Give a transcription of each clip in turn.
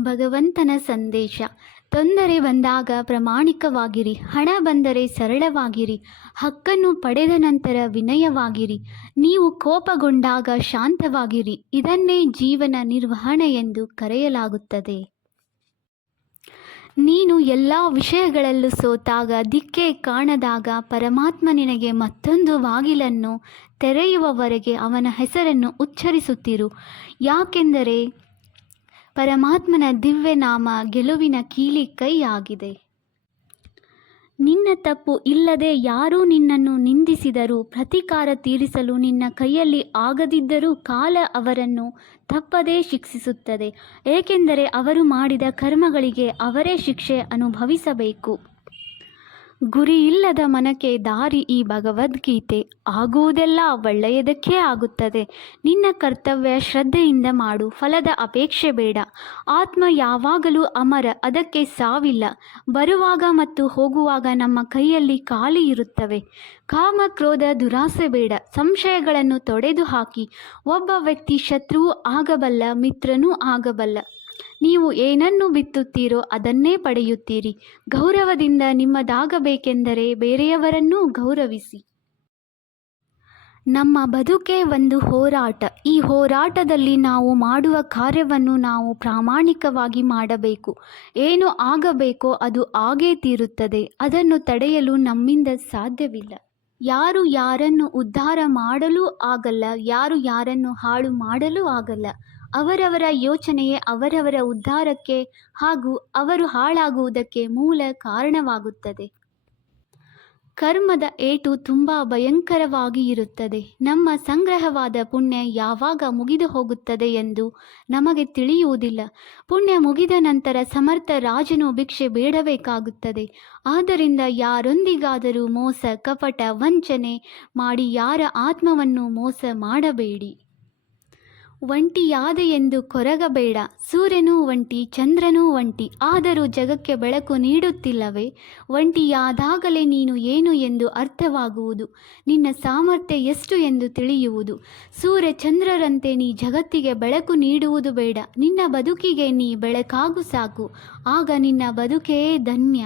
ಭಗವಂತನ ಸಂದೇಶ. ತೊಂದರೆ ಬಂದಾಗ ಪ್ರಾಮಾಣಿಕವಾಗಿರಿ, ಹಣ ಬಂದರೆ ಸರಳವಾಗಿರಿ, ಹಕ್ಕನ್ನು ಪಡೆದ ನಂತರ ವಿನಯವಾಗಿರಿ, ನೀವು ಕೋಪಗೊಂಡಾಗ ಶಾಂತವಾಗಿರಿ. ಇದನ್ನೇ ಜೀವನ ನಿರ್ವಹಣೆ ಎಂದು ಕರೆಯಲಾಗುತ್ತದೆ. ನೀನು ಎಲ್ಲ ವಿಷಯಗಳಲ್ಲೂ ಸೋತಾಗ, ದಿಕ್ಕೇ ಕಾಣದಾಗ, ಪರಮಾತ್ಮ ನಿನಗೆ ಮತ್ತೊಂದು ಬಾಗಿಲನ್ನು ತೆರೆಯುವವರೆಗೆ ಅವನ ಹೆಸರನ್ನು ಉಚ್ಚರಿಸುತ್ತಿರು. ಯಾಕೆಂದರೆ ಪರಮಾತ್ಮನ ದಿವ್ಯ ನಾಮ ಗೆಲುವಿನ ಕೀಲಿ ಕೈ ಆಗಿದೆ. ನಿನ್ನ ತಪ್ಪು ಇಲ್ಲದೆ ಯಾರೂ ನಿನ್ನನ್ನು ನಿಂದಿಸಿದರೂ ಪ್ರತೀಕಾರ ತೀರಿಸಲು ನಿನ್ನ ಕೈಯಲ್ಲಿ ಆಗದಿದ್ದರೂ ಕಾಲ ಅವರನ್ನು ತಪ್ಪದೇ ಶಿಕ್ಷಿಸುತ್ತದೆ. ಏಕೆಂದರೆ ಅವರು ಮಾಡಿದ ಕರ್ಮಗಳಿಗೆ ಅವರೇ ಶಿಕ್ಷೆ ಅನುಭವಿಸಬೇಕು. ಗುರಿ ಇಲ್ಲದ ಮನಕ್ಕೆ ದಾರಿ ಈ ಭಗವದ್ಗೀತೆ. ಆಗುವುದೆಲ್ಲ ಒಳ್ಳೆಯದಕ್ಕೆ ಆಗುತ್ತದೆ. ನಿನ್ನ ಕರ್ತವ್ಯ ಶ್ರದ್ಧೆಯಿಂದ ಮಾಡು, ಫಲದ ಅಪೇಕ್ಷೆ ಬೇಡ. ಆತ್ಮ ಯಾವಾಗಲೂ ಅಮರ, ಅದಕ್ಕೆ ಸಾವಿಲ್ಲ. ಬರುವಾಗ ಮತ್ತು ಹೋಗುವಾಗ ನಮ್ಮ ಕೈಯಲ್ಲಿ ಖಾಲಿ ಇರುತ್ತವೆ. ಕಾಮ ಕ್ರೋಧ ದುರಾಸೆ ಬೇಡ. ಸಂಶಯಗಳನ್ನು ತೊಡೆದು ಹಾಕಿ. ಒಬ್ಬ ವ್ಯಕ್ತಿ ಶತ್ರುವೂ ಆಗಬಲ್ಲ, ಮಿತ್ರನೂ ಆಗಬಲ್ಲ. ನೀವು ಏನನ್ನು ಬಿತ್ತುತ್ತೀರೋ ಅದನ್ನೇ ಪಡೆಯುತ್ತೀರಿ. ಗೌರವದಿಂದ ನಿಮ್ಮದಾಗಬೇಕೆಂದರೆ ಬೇರೆಯವರನ್ನೂ ಗೌರವಿಸಿ. ನಮ್ಮ ಬದುಕೇ ಒಂದು ಹೋರಾಟ. ಈ ಹೋರಾಟದಲ್ಲಿ ನಾವು ಮಾಡುವ ಕಾರ್ಯವನ್ನು ನಾವು ಪ್ರಾಮಾಣಿಕವಾಗಿ ಮಾಡಬೇಕು. ಏನು ಆಗಬೇಕೋ ಅದು ಆಗೇ ತೀರುತ್ತದೆ. ಅದನ್ನು ತಡೆಯಲು ನಮ್ಮಿಂದ ಸಾಧ್ಯವಿಲ್ಲ. ಯಾರು ಯಾರನ್ನು ಉದ್ಧಾರ ಮಾಡಲೂ ಆಗಲ್ಲ, ಯಾರು ಯಾರನ್ನು ಹಾಳು ಮಾಡಲೂ ಆಗಲ್ಲ. ಅವರವರ ಯೋಚನೆಯೇ ಅವರವರ ಉದ್ಧಾರಕ್ಕೆ ಹಾಗೂ ಅವರು ಹಾಳಾಗುವುದಕ್ಕೆ ಮೂಲ ಕಾರಣವಾಗುತ್ತದೆ. ಕರ್ಮದ ಏಟು ತುಂಬ ಭಯಂಕರವಾಗಿ ಇರುತ್ತದೆ. ನಮ್ಮ ಸಂಗ್ರಹವಾದ ಪುಣ್ಯ ಯಾವಾಗ ಮುಗಿದು ಹೋಗುತ್ತದೆ ಎಂದು ನಮಗೆ ತಿಳಿಯುವುದಿಲ್ಲ. ಪುಣ್ಯ ಮುಗಿದ ನಂತರ ಸಮರ್ಥ ರಾಜನು ಭಿಕ್ಷೆ ಬೇಡಬೇಕಾಗುತ್ತದೆ. ಆದ್ದರಿಂದ ಯಾರೊಂದಿಗಾದರೂ ಮೋಸ, ಕಪಟ, ವಂಚನೆ ಮಾಡಿ ಯಾರ ಆತ್ಮವನ್ನು ಮೋಸ ಮಾಡಬೇಡಿ. ಒಂಟಿಯಾದೆ ಎಂದು ಕೊರಗಬೇಡ. ಸೂರ್ಯನೂ ಒಂಟಿ, ಚಂದ್ರನೂ ಒಂಟಿ, ಆದರೂ ಜಗಕ್ಕೆ ಬೆಳಕು ನೀಡುತ್ತಿಲ್ಲವೇ? ಒಂಟಿಯಾದಾಗಲೇ ನೀನು ಏನು ಎಂದು ಅರ್ಥವಾಗುವುದು, ನಿನ್ನ ಸಾಮರ್ಥ್ಯ ಎಷ್ಟು ಎಂದು ತಿಳಿಯುವುದು. ಸೂರ್ಯ ಚಂದ್ರರಂತೆ ನೀ ಜಗತ್ತಿಗೆ ಬೆಳಕು ನೀಡುವುದು ಬೇಡ. ನಿನ್ನ ಬದುಕಿಗೆ ನೀ ಬೆಳಕಾಗು ಸಾಕು. ಆಗ ನಿನ್ನ ಬದುಕೇ ಧನ್ಯ.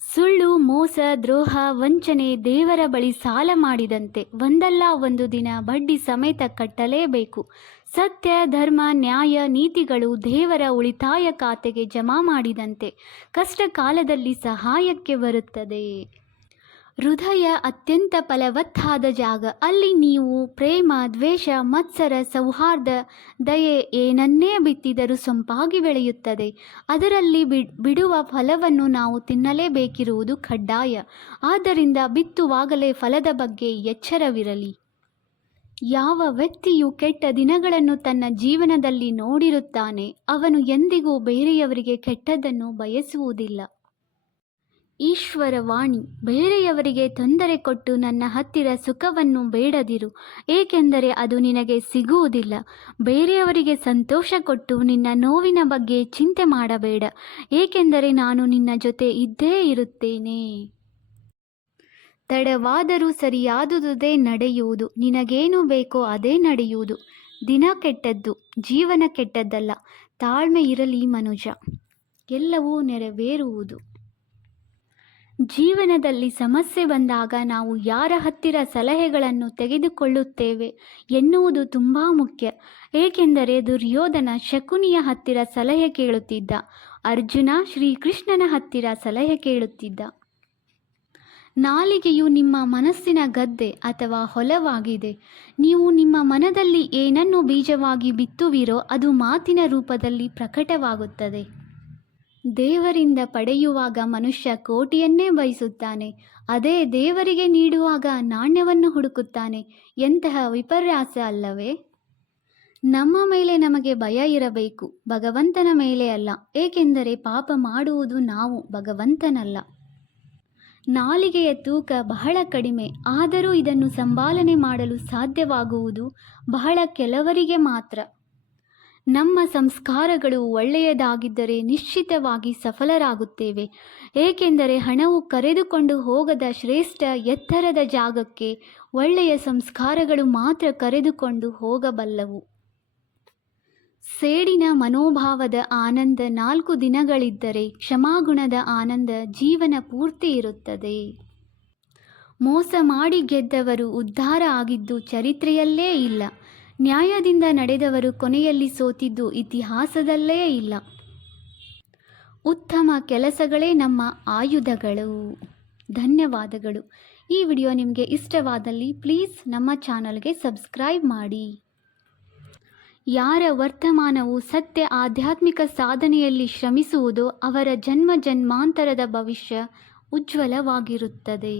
ಸುಳ್ಳು, ಮೋಸ, ದ್ರೋಹ, ವಂಚನೆ ದೇವರ ಬಳಿ ಸಾಲ ಮಾಡಿದಂತೆ. ಒಂದಲ್ಲ ಒಂದು ದಿನ ಬಡ್ಡಿ ಸಮೇತ ಕಟ್ಟಲೇಬೇಕು. ಸತ್ಯ, ಧರ್ಮ, ನ್ಯಾಯ, ನೀತಿಗಳು ದೇವರ ಉಳಿತಾಯ ಖಾತೆಗೆ ಜಮಾ ಮಾಡಿದಂತೆ ಕಷ್ಟ ಕಾಲದಲ್ಲಿ ಸಹಾಯಕ್ಕೆ ಬರುತ್ತದೆ. ಹೃದಯ ಅತ್ಯಂತ ಫಲವತ್ತಾದ ಜಾಗ. ಅಲ್ಲಿ ನೀವು ಪ್ರೇಮ, ದ್ವೇಷ, ಮತ್ಸರ, ಸೌಹಾರ್ದ, ದಯೆ ಏನನ್ನೇ ಬಿತ್ತಿದರೂ ಸೊಂಪಾಗಿ ಬೆಳೆಯುತ್ತದೆ. ಅದರಲ್ಲಿ ಬಿಡುವ ಫಲವನ್ನು ನಾವು ತಿನ್ನಲೇಬೇಕಿರುವುದು ಕಡ್ಡಾಯ. ಆದ್ದರಿಂದ ಬಿತ್ತುವಾಗಲೇ ಫಲದ ಬಗ್ಗೆ ಎಚ್ಚರವಿರಲಿ. ಯಾವ ವ್ಯಕ್ತಿಯು ಕೆಟ್ಟ ದಿನಗಳನ್ನು ತನ್ನ ಜೀವನದಲ್ಲಿ ನೋಡಿರುತ್ತಾನೆ, ಅವನು ಎಂದಿಗೂ ಬೇರೆಯವರಿಗೆ ಕೆಟ್ಟದ್ದನ್ನು ಬಯಸುವುದಿಲ್ಲ. ಈಶ್ವರವಾಣಿ. ಬೇರೆಯವರಿಗೆ ತೊಂದರೆ ಕೊಟ್ಟು ನನ್ನ ಹತ್ತಿರ ಸುಖವನ್ನು ಬೇಡದಿರು, ಏಕೆಂದರೆ ಅದು ನಿನಗೆ ಸಿಗುವುದಿಲ್ಲ. ಬೇರೆಯವರಿಗೆ ಸಂತೋಷ ಕೊಟ್ಟು ನಿನ್ನ ನೋವಿನ ಬಗ್ಗೆ ಚಿಂತೆ ಮಾಡಬೇಡ, ಏಕೆಂದರೆ ನಾನು ನಿನ್ನ ಜೊತೆ ಇದ್ದೇ ಇರುತ್ತೇನೆ. ತಡವಾದರೂ ಸರಿಯಾದುದೇ ನಡೆಯುವುದು. ನಿನಗೇನು ಬೇಕೋ ಅದೇ ನಡೆಯುವುದು. ದಿನ ಕೆಟ್ಟದ್ದು, ಜೀವನ ಕೆಟ್ಟದ್ದಲ್ಲ. ತಾಳ್ಮೆ ಇರಲಿ ಮನುಜ, ಎಲ್ಲವೂ ನೆರವೇರುವುದು. ಜೀವನದಲ್ಲಿ ಸಮಸ್ಯೆ ಬಂದಾಗ ನಾವು ಯಾರ ಹತ್ತಿರ ಸಲಹೆಗಳನ್ನು ತೆಗೆದುಕೊಳ್ಳುತ್ತೇವೆ ಎನ್ನುವುದು ತುಂಬ ಮುಖ್ಯ. ಏಕೆಂದರೆ ದುರ್ಯೋಧನ ಶಕುನಿಯ ಹತ್ತಿರ ಸಲಹೆ ಕೇಳುತ್ತಿದ್ದ, ಅರ್ಜುನ ಶ್ರೀಕೃಷ್ಣನ ಹತ್ತಿರ ಸಲಹೆ ಕೇಳುತ್ತಿದ್ದ. ನಾಲಿಗೆಯು ನಿಮ್ಮ ಮನಸ್ಸಿನ ಗದ್ದೆ ಅಥವಾ ಹೊಲವಾಗಿದೆ. ನೀವು ನಿಮ್ಮ ಮನದಲ್ಲಿ ಏನನ್ನು ಬೀಜವಾಗಿ ಬಿತ್ತುವಿರೋ ಅದು ಮಾತಿನ ರೂಪದಲ್ಲಿ ಪ್ರಕಟವಾಗುತ್ತದೆ. ದೇವರಿಂದ ಪಡೆಯುವಾಗ ಮನುಷ್ಯ ಕೋಟಿಯನ್ನೇ ಬಯಸುತ್ತಾನೆ, ಅದೇ ದೇವರಿಗೆ ನೀಡುವಾಗ ನಾಣ್ಯವನ್ನು ಹುಡುಕುತ್ತಾನೆ. ಎಂತಹ ವಿಪರ್ಯಾಸ ಅಲ್ಲವೇ? ನಮ್ಮ ಮೇಲೆ ನಮಗೆ ಭಯ ಇರಬೇಕು, ಭಗವಂತನ ಮೇಲೆ ಅಲ್ಲ. ಏಕೆಂದರೆ ಪಾಪ ಮಾಡುವುದು ನಾವು, ಭಗವಂತನಲ್ಲ. ನಾಲಿಗೆಯ ತೂಕ ಬಹಳ ಕಡಿಮೆ, ಆದರೂ ಇದನ್ನು ಸಂಪಾಲನೆ ಮಾಡಲು ಸಾಧ್ಯವಾಗುವುದು ಬಹಳ ಕೆಲವರಿಗೆ ಮಾತ್ರ. ನಮ್ಮ ಸಂಸ್ಕಾರಗಳು ಒಳ್ಳೆಯದಾಗಿದ್ದರೆ ನಿಶ್ಚಿತವಾಗಿ ಸಫಲರಾಗುತ್ತೇವೆ. ಏಕೆಂದರೆ ಹಣವು ಕರೆದುಕೊಂಡು ಹೋಗದ ಶ್ರೇಷ್ಠ ಎತ್ತರದ ಜಾಗಕ್ಕೆ ಒಳ್ಳೆಯ ಸಂಸ್ಕಾರಗಳು ಮಾತ್ರ ಕರೆದುಕೊಂಡು ಹೋಗಬಲ್ಲವು. ಸೇಡಿನ ಮನೋಭಾವದ ಆನಂದ 4 ದಿನಗಳಿದ್ದರೆ ಕ್ಷಮಾಗುಣದ ಆನಂದ ಜೀವನ ಪೂರ್ತಿ ಇರುತ್ತದೆ. ಮೋಸ ಮಾಡಿ ಗೆದ್ದವರು ಉದ್ಧಾರ ಆಗಿದ್ದು ಚರಿತ್ರೆಯಲ್ಲೇ ಇಲ್ಲ. ನ್ಯಾಯದಿಂದ ನಡೆದವರು ಕೊನೆಯಲ್ಲಿ ಸೋತಿದ್ದು ಇತಿಹಾಸದಲ್ಲೇ ಇಲ್ಲ. ಉತ್ತಮ ಕೆಲಸಗಳೇ ನಮ್ಮ ಆಯುಧಗಳು. ಧನ್ಯವಾದಗಳು. ಈ ವಿಡಿಯೋ ನಿಮಗೆ ಇಷ್ಟವಾದಲ್ಲಿ ಪ್ಲೀಸ್ ನಮ್ಮ ಚಾನಲ್ಗೆ ಸಬ್ಸ್ಕ್ರೈಬ್ ಮಾಡಿ. ಯಾರ ವರ್ತಮಾನವು ಸತ್ಯ ಆಧ್ಯಾತ್ಮಿಕ ಸಾಧನೆಯಲ್ಲಿ ಶ್ರಮಿಸುವುದೋ ಅವರ ಜನ್ಮ ಜನ್ಮಾಂತರದ ಭವಿಷ್ಯ ಉಜ್ವಲವಾಗಿರುತ್ತದೆ.